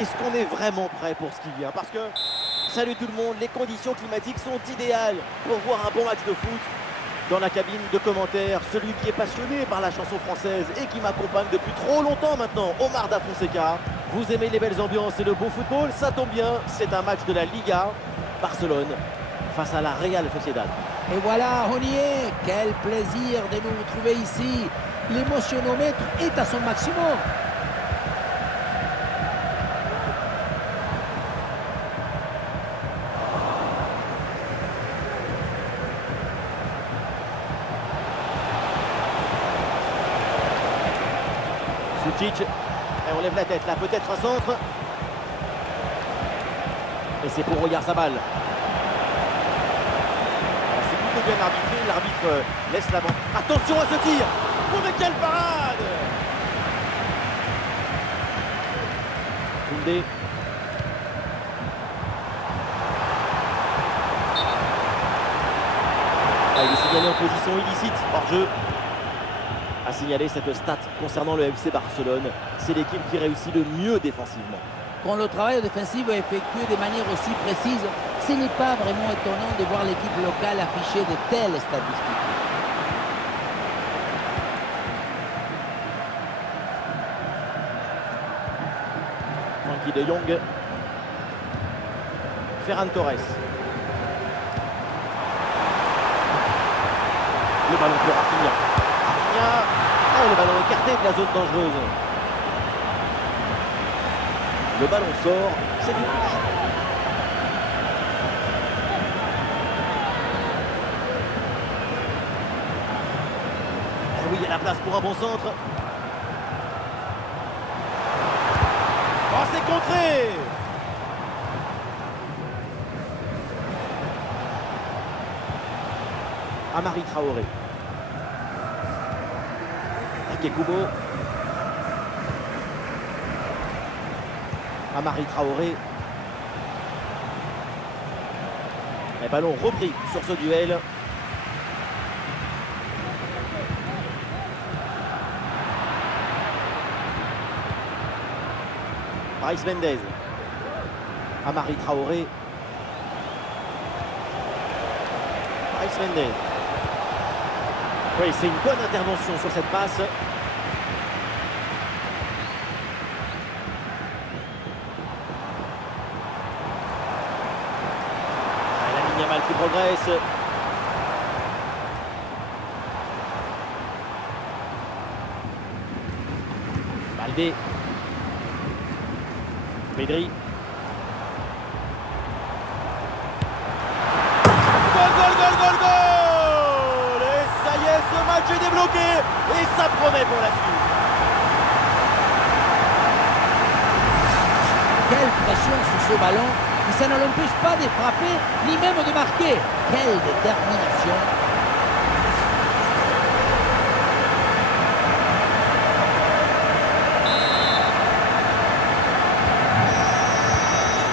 Est-ce qu'on est vraiment prêt pour ce qui vient? Parce que, salut tout le monde, les conditions climatiques sont idéales pour voir un bon match de foot. Dans la cabine de commentaires, celui qui est passionné par la chanson française et qui m'accompagne depuis trop longtemps maintenant, Omar Da Fonseca. Vous aimez les belles ambiances et le beau football? Ça tombe bien, c'est un match de la Liga. Barcelone face à la Real Sociedad. Et voilà, on y est. Quel plaisir de nous retrouver ici. L'émotionnomètre est à son maximum. Sucic, et on lève la tête là, peut-être un centre. Et c'est pour Oyarzabal. C'est plutôt bien arbitré, l'arbitre laisse l'avant. Attention à ce tir. Oh mais quelle parade! Koundé. Ah, il est signalé en position illicite, hors jeu. A signalé cette stat concernant le FC Barcelone. C'est l'équipe qui réussit le mieux défensivement. Quand le travail défensif est effectué de manière aussi précise, ce n'est pas vraiment étonnant de voir l'équipe locale afficher de telles statistiques. Frankie de Jong. Ferran Torres. Le ballon pour Rafinha. Oh, le ballon écarté de la zone dangereuse. Le ballon sort, c'est du touche. Et oui, il y a la place pour un bon centre. Oh, c'est contré! Amari Traoré. Kubo. Amari Traoré. Les ballons repris sur ce duel. Bryce Mendez. Amari Traoré. Bryce Mendez. Oui, c'est une bonne intervention sur cette passe. Qui progresse. Baldé. Pedri. Goal, goal, goal, goal, goal! Et ça y est, ce match est débloqué. Et ça promet pour la suite. Quelle pression sur ce ballon! Et ça ne l'empêche pas de frapper, ni même de marquer. Quelle détermination!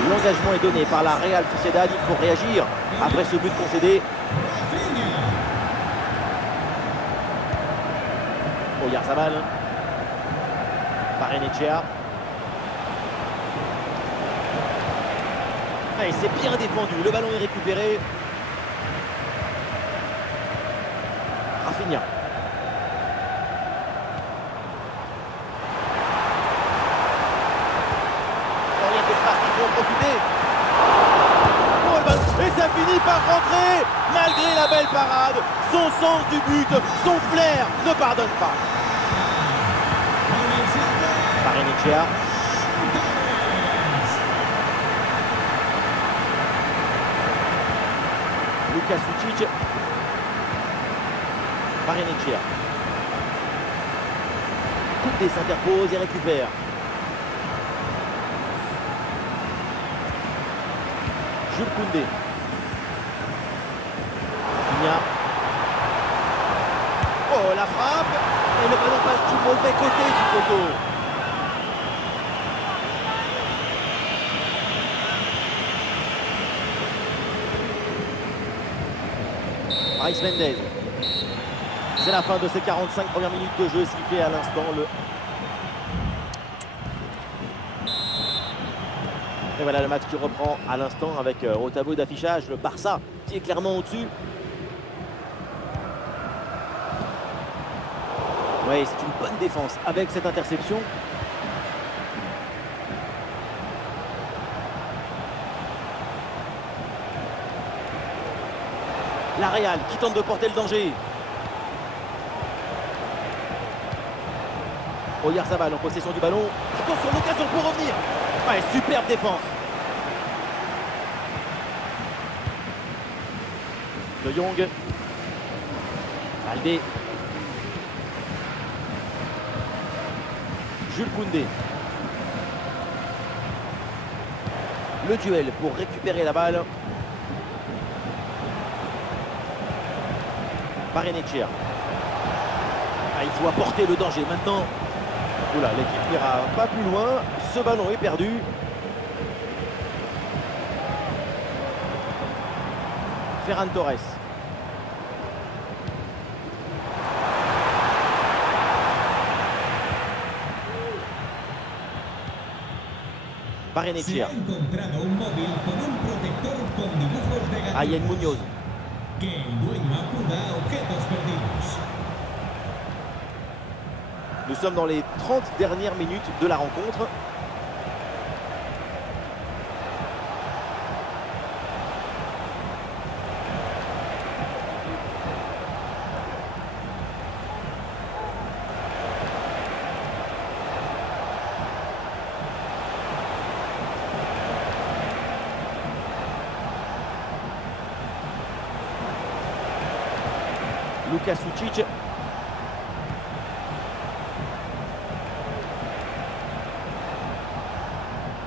L'engagement est donné par la Real Sociedad. Il faut réagir après ce but concédé. Oyarzabal. Barrenechea. Et c'est bien défendu, le ballon est récupéré. Rafinha. Oh, il y a de l'espace, il faut en profiter. Oh, le ballon. Et ça finit par rentrer. Malgré la belle parade, son sens du but, son flair ne pardonne pas. Barrenechea. Luka Sucic. Barrenechea. Koundé s'interpose et récupère. Jules Koundé. Rafinha. Oh, la frappe. Et le ballon passe du mauvais côté du poteau. Bryce Mendez. C'est la fin de ces 45 premières minutes de jeu sifflé à l'instant. Et voilà le match qui reprend à l'instant avec au tableau d'affichage le Barça qui est clairement au-dessus. Oui, c'est une bonne défense avec cette interception. La Real qui tente de porter le danger. Oyarzabal en possession du ballon. Attention, l'occasion pour revenir. Ouais, superbe défense. De Jong. Baldé. Jules Koundé. Le duel pour récupérer la balle. Barrenetxea. Ah, il faut apporter le danger maintenant. Oula, l'équipe n'ira pas plus loin. Ce ballon est perdu. Ferran Torres. Barrenetxea. Ayén Muñoz. Nous sommes dans les 30 dernières minutes de la rencontre. Luka Sucic.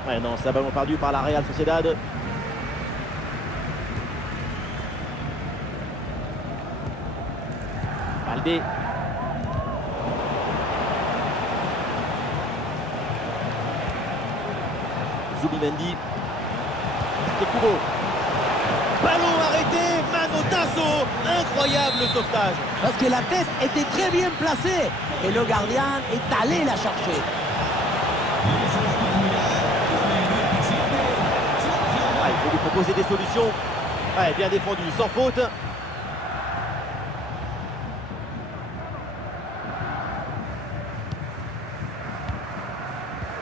Ouais, non, c'est un ballon perdu par la Real Sociedad. Baldé. Zubimendi. Takekubo. Ballon arrêté, Manotasso. Incroyable sauvetage. Parce que la tête était très bien placée et le gardien est allé la chercher. Ah, il faut lui proposer des solutions. Ouais, bien défendu, sans faute.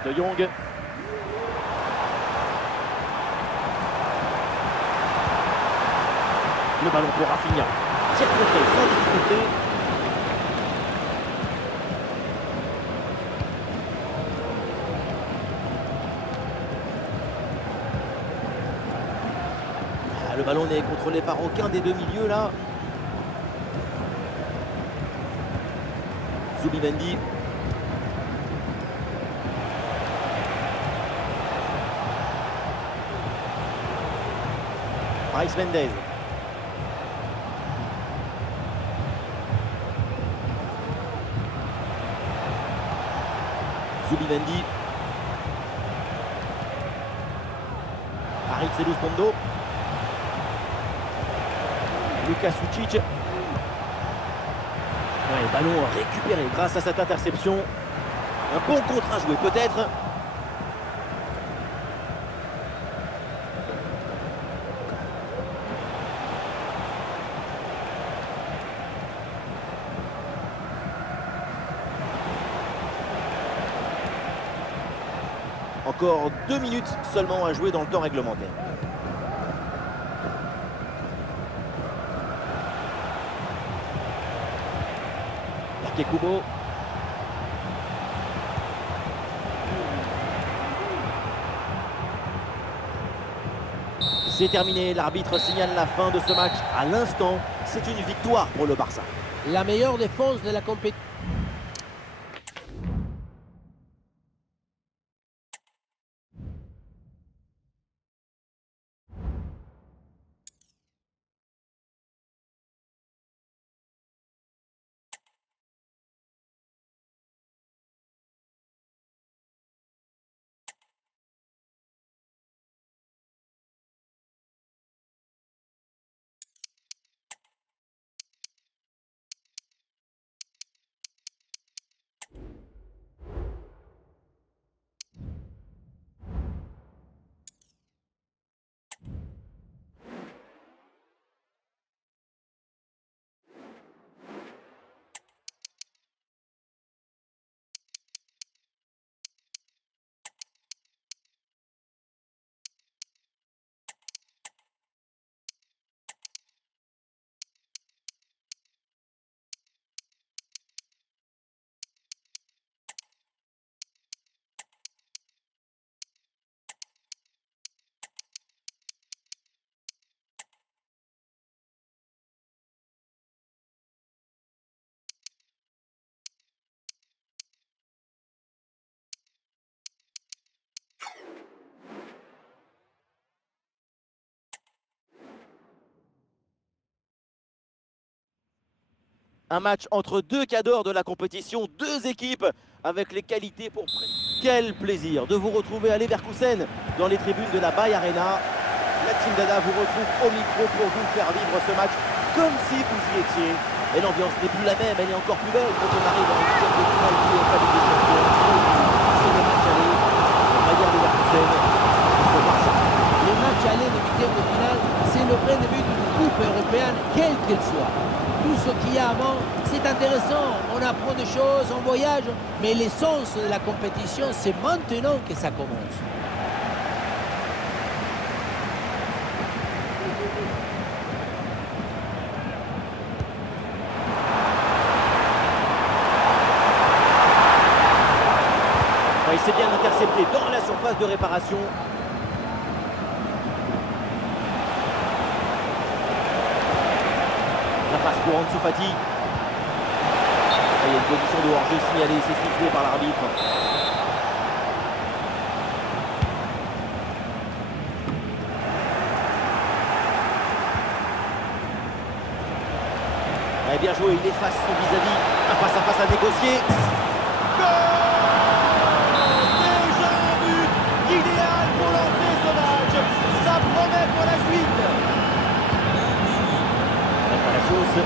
De Jong. Le ballon pour Rafinha. Tir contré sans difficulté. Ah, le ballon n'est contrôlé par aucun des deux milieux là. Zubimendi. Brais Méndez. Zubimendi. Aritz Elustondo. Luka Sucic. Ouais, ballon récupéré grâce à cette interception. Un bon contre à jouer peut-être. Encore 2 minutes seulement à jouer dans le temps réglementaire. Takekubo. C'est terminé, l'arbitre signale la fin de ce match. À l'instant, c'est une victoire pour le Barça. La meilleure défense de la compétition. Un match entre deux cadors de la compétition, deux équipes avec les qualités pour... Quel plaisir de vous retrouver à Leverkusen dans les tribunes de la Bayer Arena. La Team Dada vous retrouve au micro pour vous faire vivre ce match comme si vous y étiez. Et l'ambiance n'est plus la même, elle est encore plus belle quand on arrive en huitième de finale de la Ligue des Champions. C'est le match aller, Bayer Leverkusen, c'est Barça. Le match aller de huitième de finale, c'est le vrai début d'une coupe européenne, quelle qu'elle soit. Tout ce qu'il y a avant, c'est intéressant, on apprend des choses, on voyage, mais l'essence de la compétition, c'est maintenant que ça commence. Il s'est bien intercepté dans la surface de réparation. La passe pour Ansu Fati. Il y a une position de hors-jeu signalée, c'est sifflé par l'arbitre. Bien joué, il efface son vis-à-vis. Un face-à-face à négocier. Déjà un but idéal pour lancer ce match. Ça promet pour la suite. Palacios.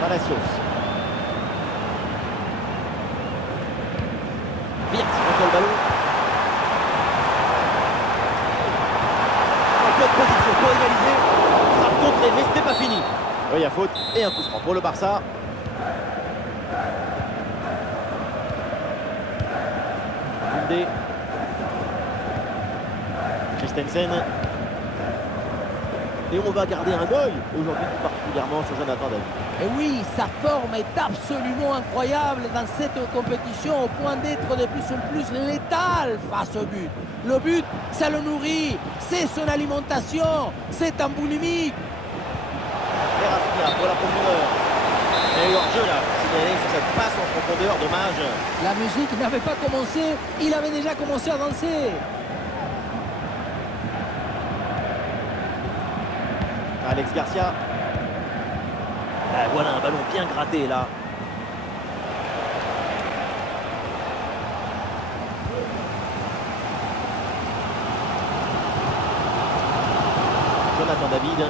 Palacios. Wirtz reçoit le ballon. En bonne position pour égaliser. Ça a contré, mais ce n'est pas fini. Oui, il y a faute et un coup franc pour le Barça. Koundé. Christensen. Et on va garder un œil aujourd'hui tout particulièrement sur Jonathan David. Et oui, sa forme est absolument incroyable dans cette compétition au point d'être de plus en plus létal face au but. Le but, ça le nourrit, c'est son alimentation, c'est un boulimique. Et Rafinha pour la profondeur. Et hors-jeu là, signalé sur cette passe en profondeur, dommage. La musique n'avait pas commencé, il avait déjà commencé à danser. Alex Garcia. Voilà un ballon bien gratté là. Jonathan David.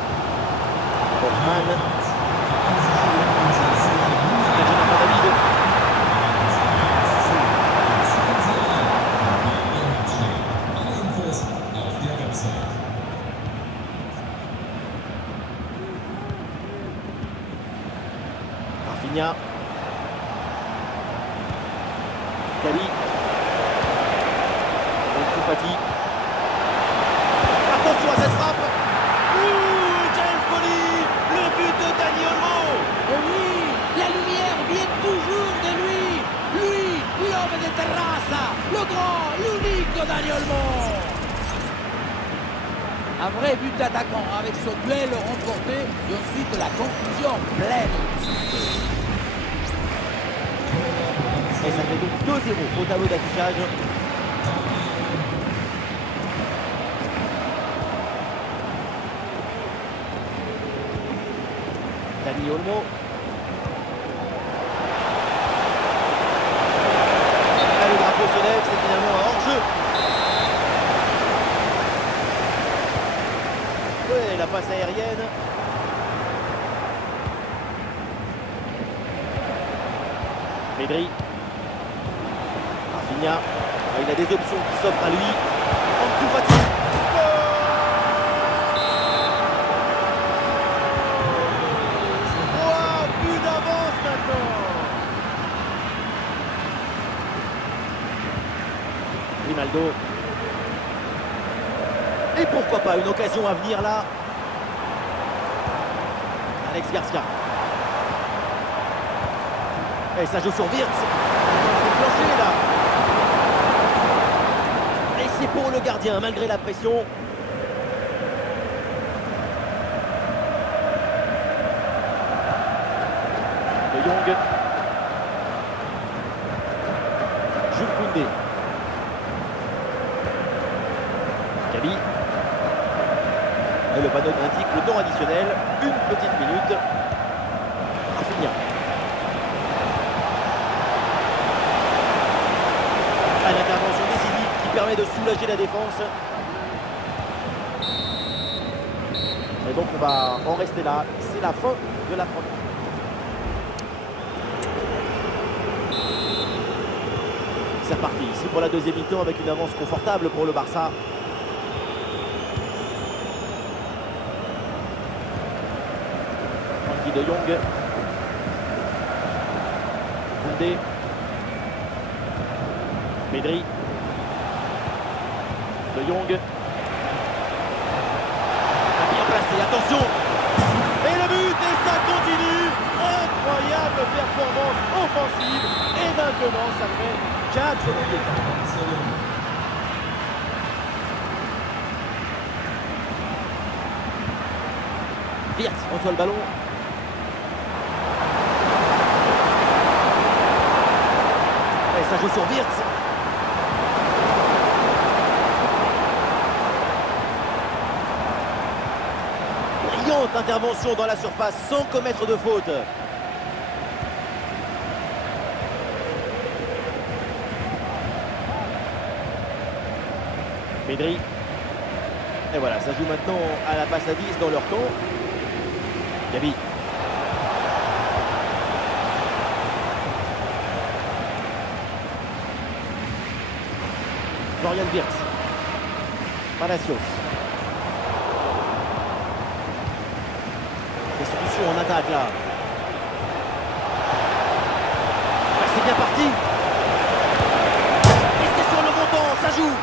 Hoffman. Jonathan David. Rafinha. Gabi. Ansu Fati. Attention à cette frappe. Quelle folie! Le but de Dani Olmo. Et oui, la lumière vient toujours de lui. Lui, l'homme de Terrassa, le grand, l'unique Dani Olmo. Un vrai but d'attaquant avec ce duel remporté et ensuite la conclusion pleine. Et ça fait donc 2-0 au tableau d'affichage. Dani Olmo. Là, le drapeau se lève, c'est finalement un hors-jeu. Ouais, la passe aérienne. Pedri. Rafinha. Il a des options qui s'offrent à lui. Ansu Fati. But d'avance maintenant. Grimaldo. Et pourquoi pas une occasion à venir là. Alex Garcia. Et ça joue sur Wirtz. Déclenché là. Et c'est pour le gardien malgré la pression. De Jong. Jules Koundé. Gabi. Et le panneau indique le temps additionnel, une petite minute. Rafinha. À l'intervention décisive qui permet de soulager la défense. Et donc on va en rester là. C'est la fin de la première. C'est reparti ici pour la deuxième mi-temps avec une avance confortable pour le Barça. Frenkie de Jong. Koundé. Pedri. De Jong. Bien placé, attention. Et le but, et ça continue. Incroyable performance offensive. Et maintenant, ça fait 4 buts d'écart. Wirtz reçoit le ballon. Et ça joue sur Wirtz. Brillante intervention dans la surface sans commettre de faute. Pedri. Et voilà, ça joue maintenant à la passe à 10 dans leur camp. Gavi. Florian Wirtz. Palacios. Des solutions en attaque là. C'est bien parti. Et c'est sur le montant, ça joue.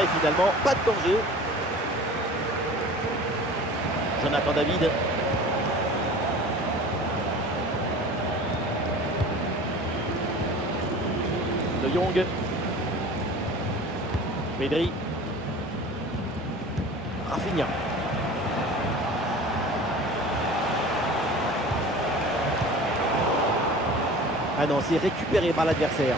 Et finalement, pas de danger. Jonathan David. De Jong. Pedri. Rafinha. Ah non, c'est récupéré par l'adversaire.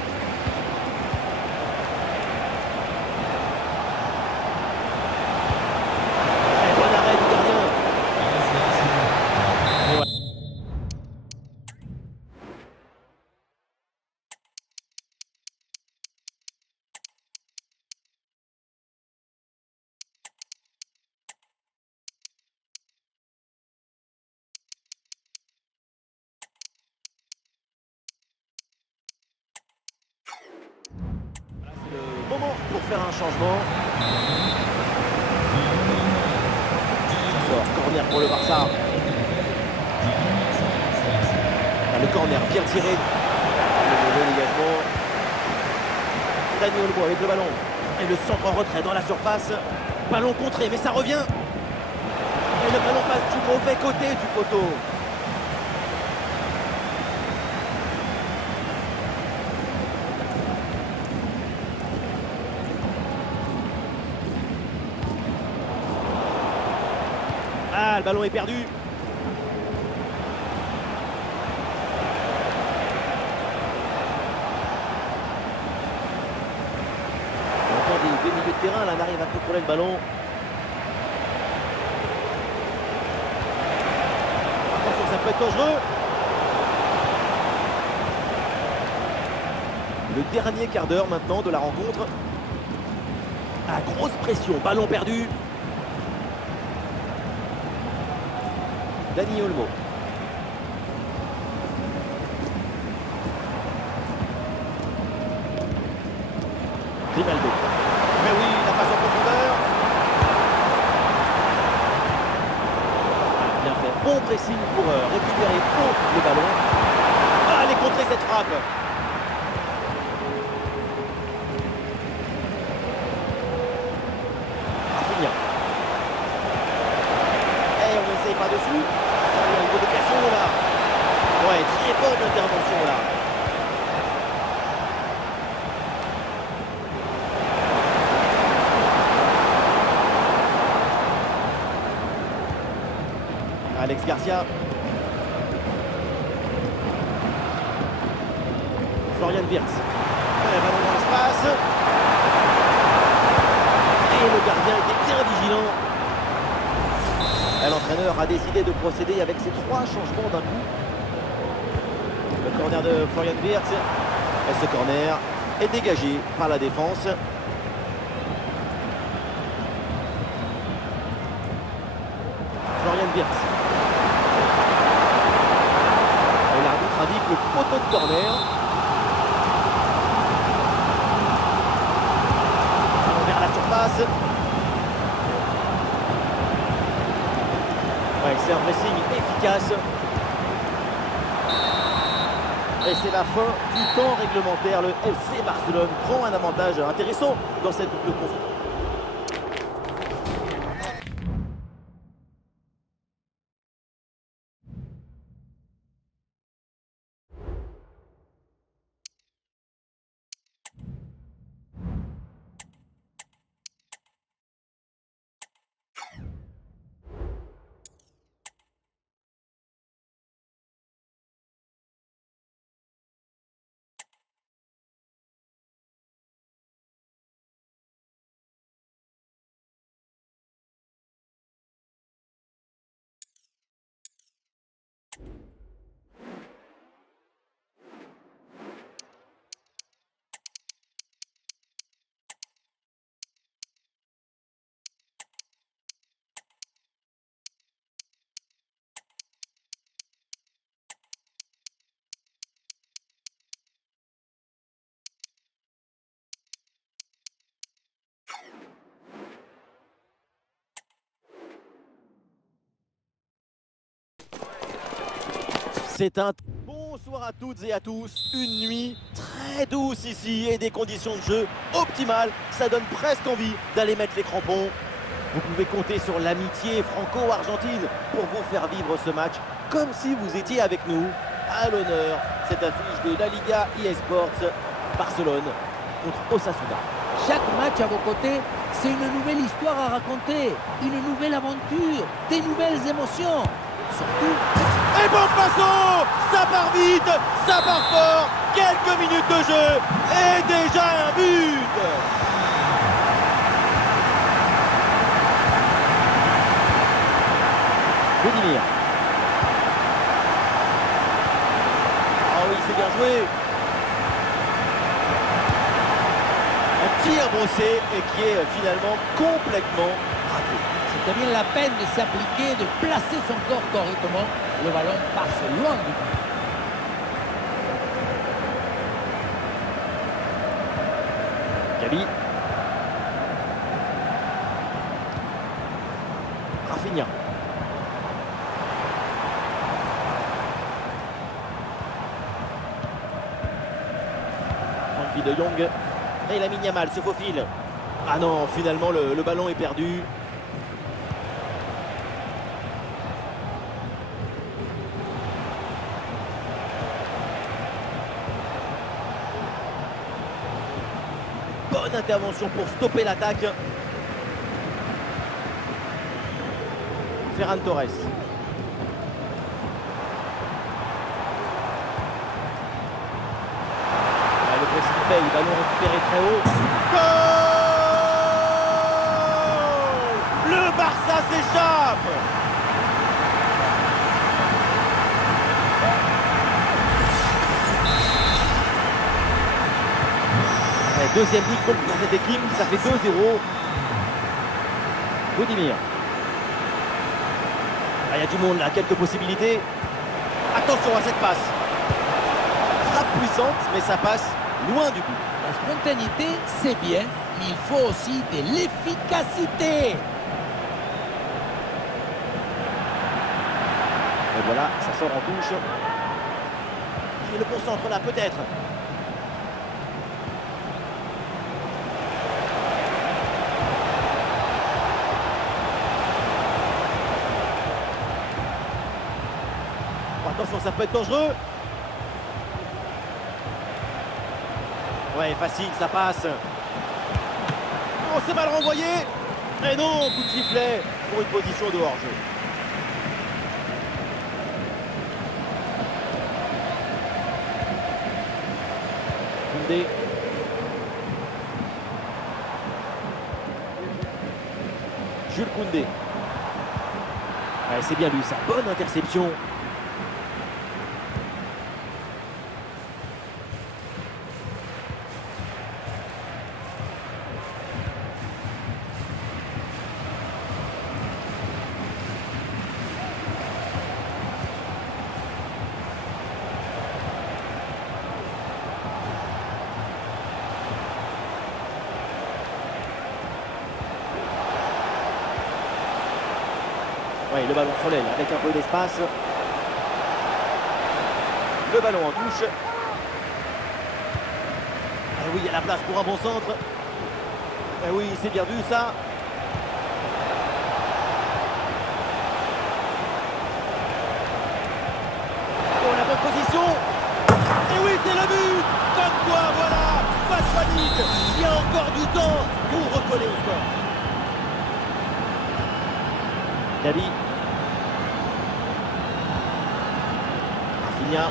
Moment pour faire un changement. Ça sort, corner pour le Barça. Le corner bien tiré. Le dégagement. Dani Olmo avec le ballon. Et le centre en retrait dans la surface. Ballon contré, mais ça revient. Et le ballon passe du mauvais côté du poteau. Ah, le ballon est perdu. On entend des milieux de terrain, là, on arrive à contrôler le ballon. Attention, ça peut être dangereux. Le dernier quart d'heure maintenant de la rencontre. Ah, grosse pression, ballon perdu. Dani Olmo. Grimaldo. Mais oui, la passe en profondeur. Bien fait. Bon pressing pour récupérer haut le ballon. Ah, allez contrer cette frappe. Rafinha. Et on n'essaye pas dessus. Il y a une bonne occasion là. Ouais, très bonne intervention là. Alex Garcia. Florian Wirtz. Le ballon dans l'espace. Et Et le gardien était bien vigilant. L'entraîneur a décidé de procéder avec ces 3 changements d'un coup. Le corner de Florian Wirtz. Et ce corner est dégagé par la défense. Florian Wirtz. Et l'arbitre indique le poteau de corner. Vers la surface. Ouais, c'est un pressing efficace. Et c'est la fin du temps réglementaire. Le FC Barcelone prend un avantage intéressant dans cette double confrontation. C'est un bonsoir à toutes et à tous. Une nuit très douce ici et des conditions de jeu optimales. Ça donne presque envie d'aller mettre les crampons. Vous pouvez compter sur l'amitié franco-argentine pour vous faire vivre ce match comme si vous étiez avec nous. À l'honneur, cette affiche de la Liga eSports Barcelone contre Osasuna. Chaque match à vos côtés, c'est une nouvelle histoire à raconter, une nouvelle aventure, des nouvelles émotions. Surtout... Et bon passo, ça part vite, ça part fort, quelques minutes de jeu et déjà un but. Budimir. Ah oui, c'est bien joué. Un tir brossé et qui est finalement complètement raté. C'était bien la peine de s'appliquer, de placer son corps correctement. Le ballon passe loin du but. Gabi. Rafinha. Frankie de Jong. Et la Yamal se faufile. Ah non, finalement le ballon est perdu. Bonne intervention pour stopper l'attaque. Ferran Torres. Le pressing paye, ballon récupéré très haut. Goal! Le Barça s'échappe. Deuxième but pour cette équipe, ça fait 2-0. Budimir. Ah, il y a du monde là, quelques possibilités. Attention à cette passe. Frappe puissante, mais ça passe loin du but. La spontanéité, c'est bien, mais il faut aussi de l'efficacité. Et voilà, ça sort en touche. Et le bon centre là, peut-être. Attention, ça peut être dangereux. Ouais, facile, ça passe. Oh, c'est mal renvoyé. Et non, coup de sifflet pour une position de hors-jeu. Koundé. Jules Koundé. Ouais, c'est bien lui, sa bonne interception. Ouais, le ballon sur l'aile avec un peu d'espace. Le ballon en touche. Et oui, il y a la place pour un bon centre. Et oui, c'est bien vu ça. Oh, la bonne position. Et oui, c'est le but. Comme quoi, voilà, pas de panique. Il y a encore du temps pour recoller au score. Gabi. Rafinha.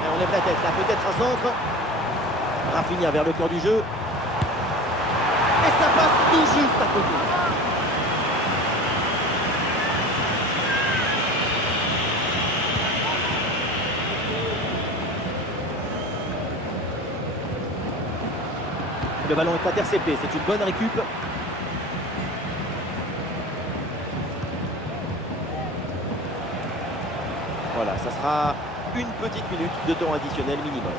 Et on lève la tête là, peut-être un centre. Rafinha vers le cœur du jeu. Et ça passe tout juste à côté. Le ballon est intercepté, c'est une bonne récup. Voilà, ça sera une petite minute de temps additionnel minimum.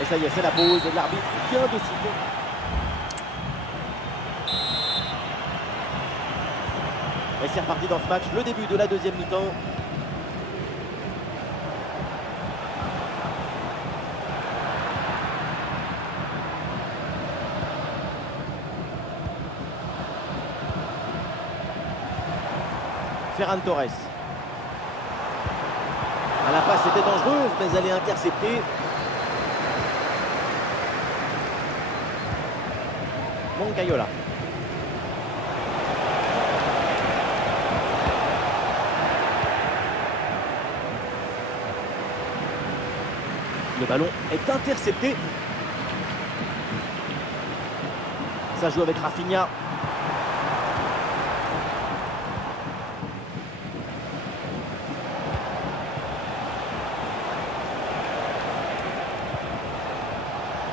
Et ça y est, c'est la pause. L'arbitre vient de siffler. Et c'est reparti dans ce match, le début de la deuxième mi-temps. Ferran Torres. La passe était dangereuse, mais elle est interceptée. Moncayola. Le ballon est intercepté. Ça joue avec Rafinha.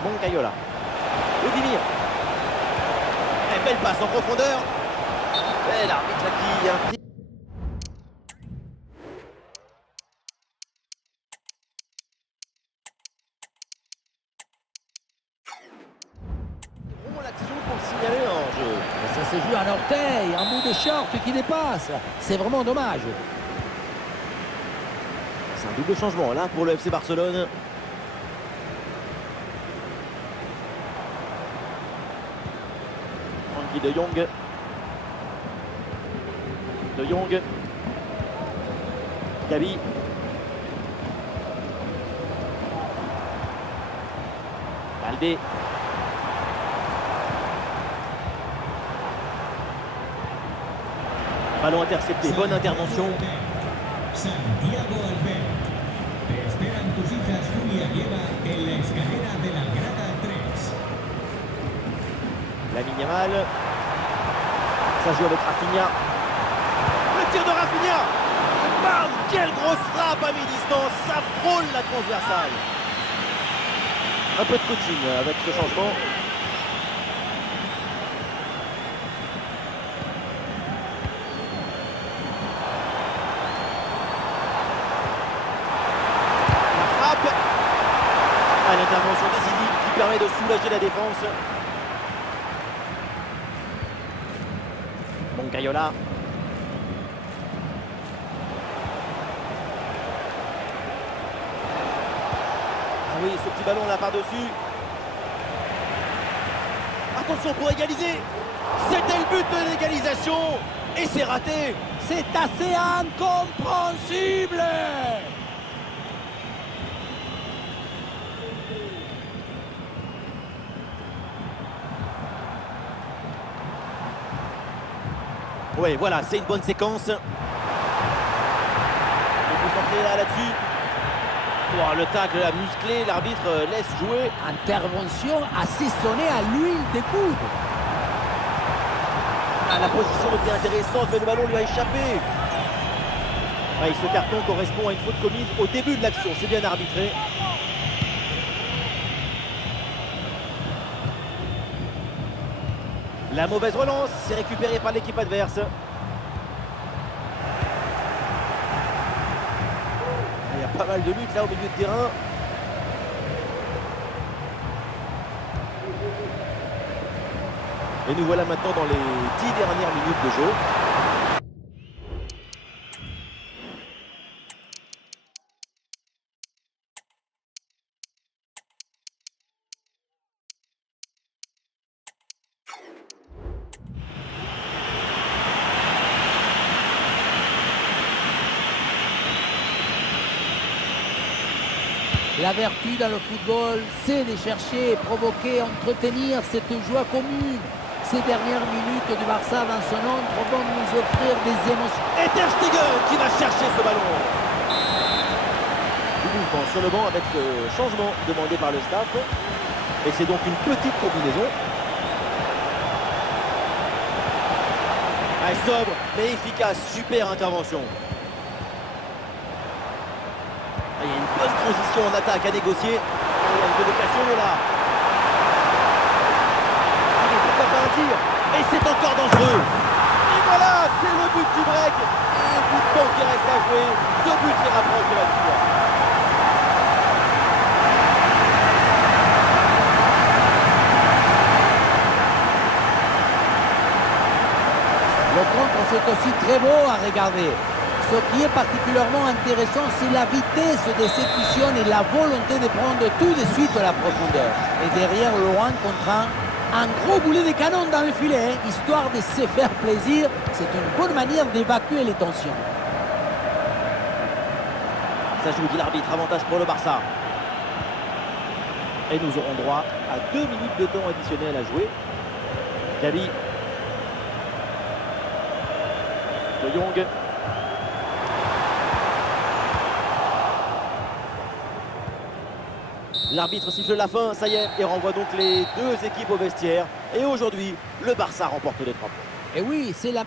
Moncayola. Udimir. Et belle passe en profondeur. Et l'arbitre qui a pris. L'action pour signaler un jeu. Et ça se joue à l'orteil, un bout de short qui dépasse. C'est vraiment dommage. C'est un double changement là pour le FC Barcelone. De Jong. De Jong. Gabi. Baldé. Ballon intercepté, bonne intervention. Santiago Albert. Te esperan tus hijas Julia y Eva en la escalera de la grada 3. Lamine Yamal. Ça joue avec Rafinha. Le tir de Rafinha. Bam! Quelle grosse frappe à mi-distance. Ça frôle la transversale. Un peu de coaching avec ce changement. La frappe. À l'intervention décisive qui permet de soulager la défense. Moncayola. Ah oui, ce petit ballon là par-dessus. Attention pour égaliser. C'était le but de l'égalisation. Et c'est raté. C'est assez incompréhensible. Oui, voilà, c'est une bonne séquence. concentré là-dessus. Oh, le tacle a musclé, l'arbitre laisse jouer. Intervention assaisonnée à l'huile des coudes. Ah, la position était intéressante, mais le ballon lui a échappé. Ah, ce carton correspond à une faute commise au début de l'action. C'est bien arbitré. La mauvaise relance, c'est récupéré par l'équipe adverse. Il y a pas mal de luttes là au milieu de terrain. Et nous voilà maintenant dans les 10 dernières minutes de jeu. La vertu dans le football, c'est de chercher, provoquer, entretenir cette joie commune. Ces dernières minutes du Barça dans son ombre vont nous offrir des émotions. Et Ter Stegen qui va chercher ce ballon. Du mouvement sur le banc avec ce changement demandé par le staff. Et c'est donc une petite combinaison. Ah, sobre mais efficace, super intervention. Il y a une bonne transition en attaque à négocier. Il y a une bonne occasion là. Allez, pourquoi pas un tir? Et c'est encore dangereux. Et voilà, c'est le but du break. Et un bout de temps qui reste à jouer. Ce but qui rapproche de la victoire. Le contre, c'est aussi très beau à regarder. Ce qui est particulièrement intéressant, c'est la vitesse d'exécution et la volonté de prendre tout de suite la profondeur. Et derrière, loin contre un gros boulet de canon dans le filet, histoire de se faire plaisir. C'est une bonne manière d'évacuer les tensions. Ça joue, dit l'arbitre, avantage pour le Barça. Et nous aurons droit à 2 minutes de temps additionnel à jouer. Gabi. De Jong. L'arbitre siffle la fin, ça y est, et renvoie donc les deux équipes au vestiaire. Et aujourd'hui, le Barça remporte les 3 points. Et oui, c'est la